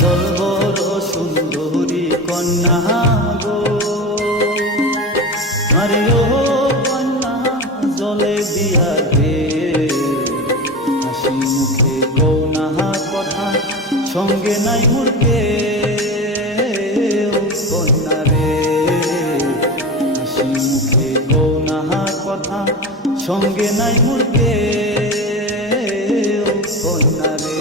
জলবর সুন্দরী কন্যা গো, আরে ও কন্যা জলে দিয়া গে, হাসি মুখে গৌনা কথা সঙ্গে নাই মুরকে কন্যা রে, হাসি মুখে গৌনা কথা সঙ্গে নাই মুরকে কন্যা রে।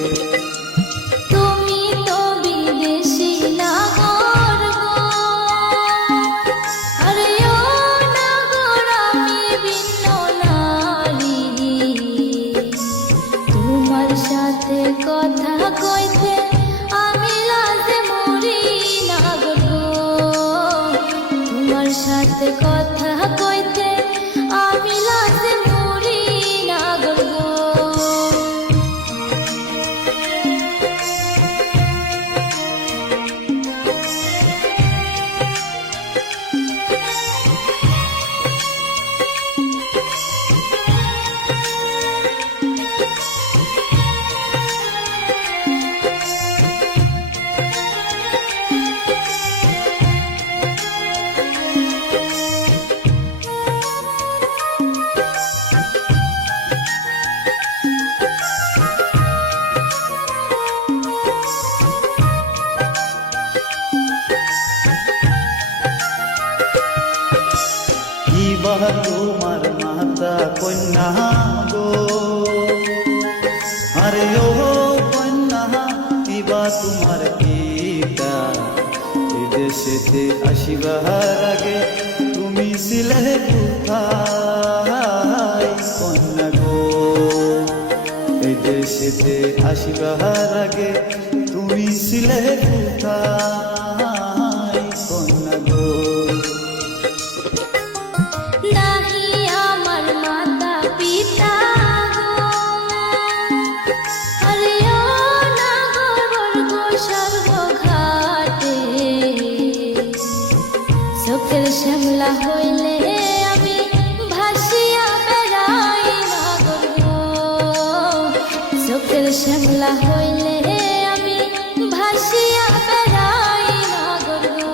কথা কইতে আমি লাজে মরি নাগর গো, তোমার সাথে কথা কইতে আমি লাজে মরি নাগর গো। তোমার মাতা কন্যা গো, আরে ও কন্যা কিবা তোমার পিতা, এদেশেতে আসিবার আগে তুমি ছিলে কোথায় কন্যা গো, এদেশেতে আসিবার আগে তুমি ছিলে কোথায় কন্যা গো। চোখের শ্যামলা হইলে আমি ভাসিয়া বেড়াই নাগর গো, চোখের শ্যামলা হইলে আমি ভাসিয়া বেড়াই নাগর গো।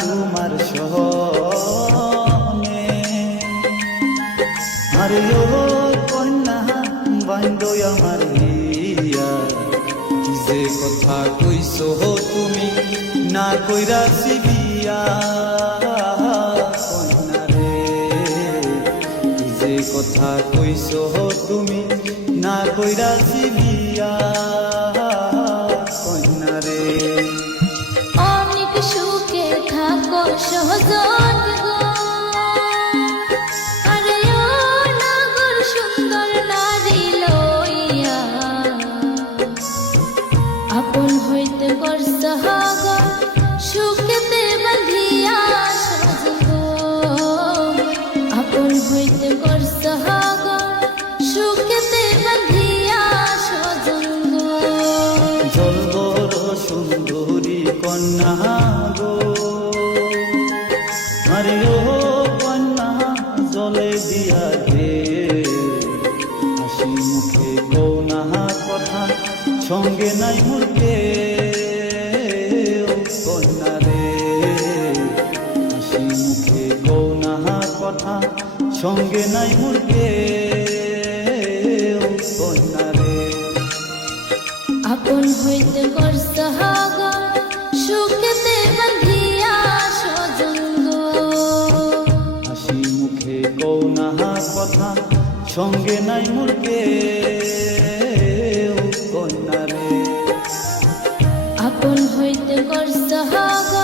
তোমার সহনে আরে ও কন্যা বান্ধ আমার হিয়া, যে কথা কইছো তুমি না কইরাছি বিয়া কন্যা রে, যে কথা কইছো তুমি না কইরাছি বিয়া কন্যা রে। অনেক সুখে থাকো সজন গো, আরে ও নাগর সুন্দর নারী লইয়া, আপন হইতে করছ গো সুখেতে বাঁধিয়া সজন গো, আপন হইতে করছ গো সুখেতে বাঁধিয়া সজন গো। জলবর সুন্দরী কন্যা গো, আরে ও কন্যা জলে দিয়া গে, হাসি মুখে গৌনা কথা সঙ্গে নাই মুরকে কন্যা রে, হাসি মুখে গৌনা কথা সঙ্গে নাই মুরকে কন্যা রে। আপন হইতে করছ গো সুখেতে বাঁধিয়া সজন গো, হাসি মুখে গৌনা কথা সঙ্গে নাই মুরকে কন্যা রে। আপন হইতে করছ গো